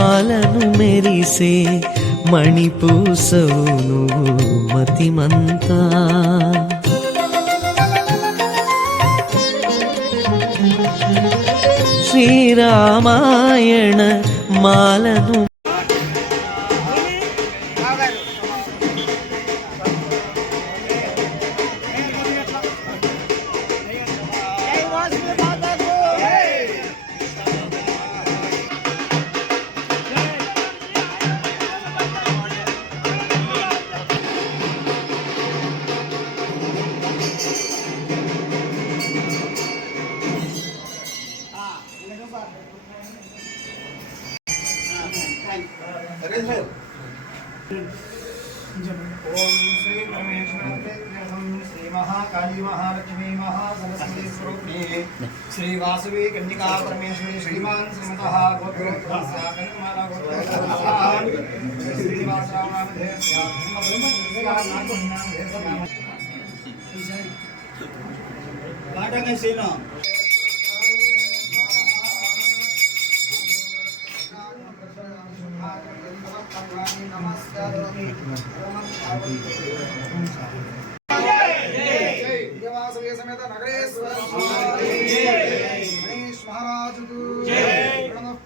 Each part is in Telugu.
మాలను మెరిసే మణిపూసవు నువ్వు మతిమంతా. శ్రీరామాయణ మాలను ओम श्री परमेश्वरे श्री महाकाली महालक्ष्मी महासरस्वती स्वरूपिणी श्री वासवी कन्निका परमेश्वरी श्रीमान श्रीमतः समेत नगरेश्वर गणेश महाराज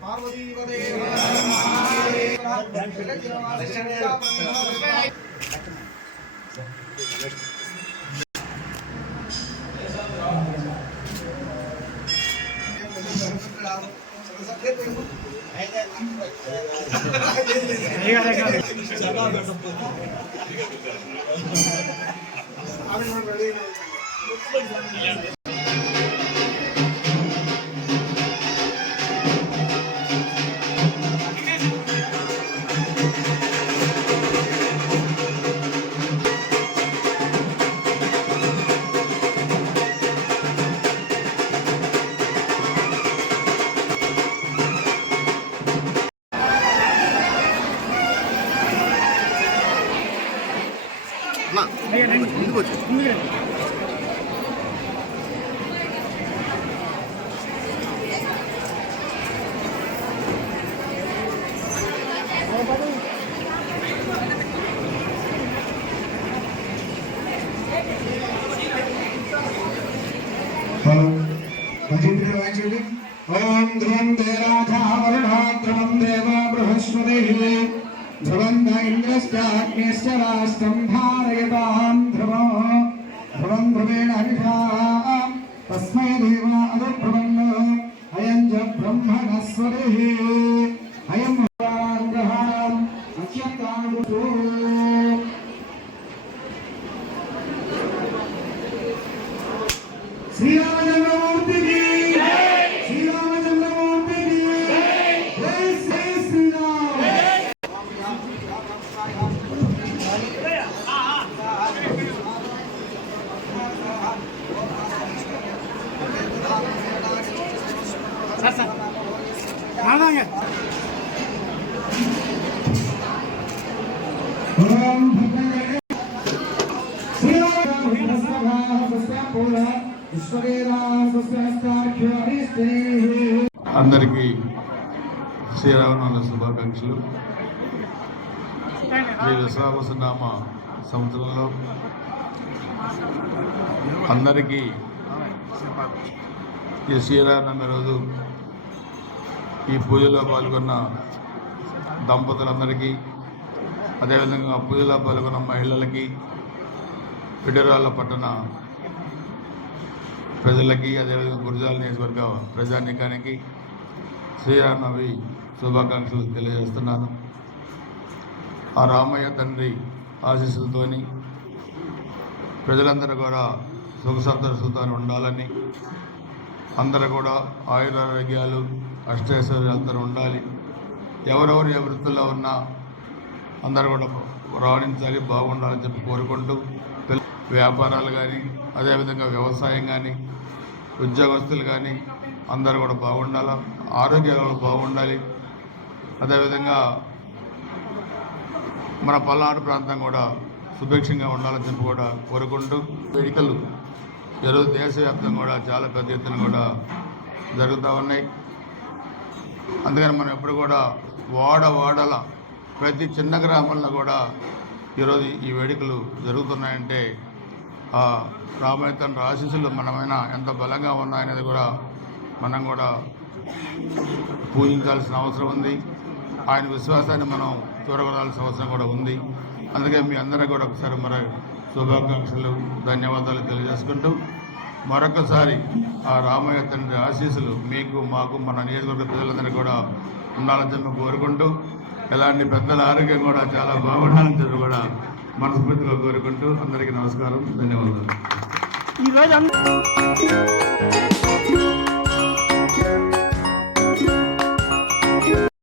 पार्वती ओम ध्रुवं देवाधावरुणाध्रुवं देव बृहस्पतिः ध्रुवं इन्द्रश्चाग्नेश्च राष्ट्रं धारयतां ध्रुवं ध्रुवेण हविषा तस्मै देवा अदुर्भ्रुवन् अयं च ब्रह्मणस्वरिः अयं ग्रहाणाम् अक्षतानुगुतो श्रीरामचंद्रमूर्ति की श्रीरामचंद्रमूर्ति की जय श्री श्रीराम। అందరికీ శ్రీరామనవమి శుభాకాంక్షలు. ఈ విశ్వావసనామ సంవత్సరంలో అందరికీ ఈ శ్రీరామనవమి రోజు ఈ పూజలో పాల్గొన్న దంపతులందరికీ, అదేవిధంగా పూజలో పాల్గొన్న మహిళలకి, పిడరాళ్ళ పట్టణ ప్రజలకి, అదేవిధంగా గురజాల నియోజకవర్గ ప్రజానీకానికి శ్రీరామనవమి శుభాకాంక్షలు తెలియజేస్తున్నాను. ఆ రామయ్య తండ్రి ఆశీస్సులతోని ప్రజలందరూ కూడా సుఖ సంతోషంతో ఉండాలని, అందరూ కూడా ఆయురారోగ్యాలు అష్టైశ్వర్యాలతో ఉండాలి. ఎవరెవరు ఏ వృత్తుల్లో ఉన్నా అందరూ కూడా రాణించాలి, బాగుండాలని చెప్పి కోరుకుంటూ, వ్యాపారాలు కానీ, అదేవిధంగా వ్యవసాయం కానీ, ఉద్యోగస్తులు కానీ అందరూ కూడా బాగుండాలి, ఆరోగ్యాలు బాగుండాలి. అదేవిధంగా మన పల్నాడు ప్రాంతం కూడా సుభిక్షంగా ఉండాలని చెప్పి కూడా కోరుకుంటూ, వేడుకలు ఈరోజు దేశవ్యాప్తంగా కూడా చాలా పెద్ద ఎత్తున కూడా జరుగుతూ ఉన్నాయి. అందుకని మనం ఎప్పుడు కూడా వాడల ప్రతి చిన్న గ్రామంలో కూడా ఈరోజు ఈ వేడుకలు జరుగుతున్నాయంటే ఆ రామయ్య తండ్రి ఆశీస్సులు మనమైనా ఎంత బలంగా ఉన్నాయనేది కూడా మనం కూడా పూజించాల్సిన అవసరం ఉంది. ఆయన విశ్వాసాన్ని మనం చూడగొడాల్సిన అవసరం కూడా ఉంది. అందుకే మీ అందరూ కూడా ఒకసారి మరి శుభాకాంక్షలు ధన్యవాదాలు తెలియజేసుకుంటూ మరొకసారి ఆ రామయ్య తండ్రి ఆశీస్సులు మీకు మాకు మన నియోజకవర్గ ప్రజలందరికీ కూడా ఉండాలని చెప్పి కోరుకుంటూ ఎలాంటి పెద్దల ఆరోగ్యం కూడా చాలా బాగుండాలని చెప్పి కూడా మనస్ఫూర్తిగా కోరుకుంటూ అందరికీ నమస్కారం, ధన్యవాదాలు.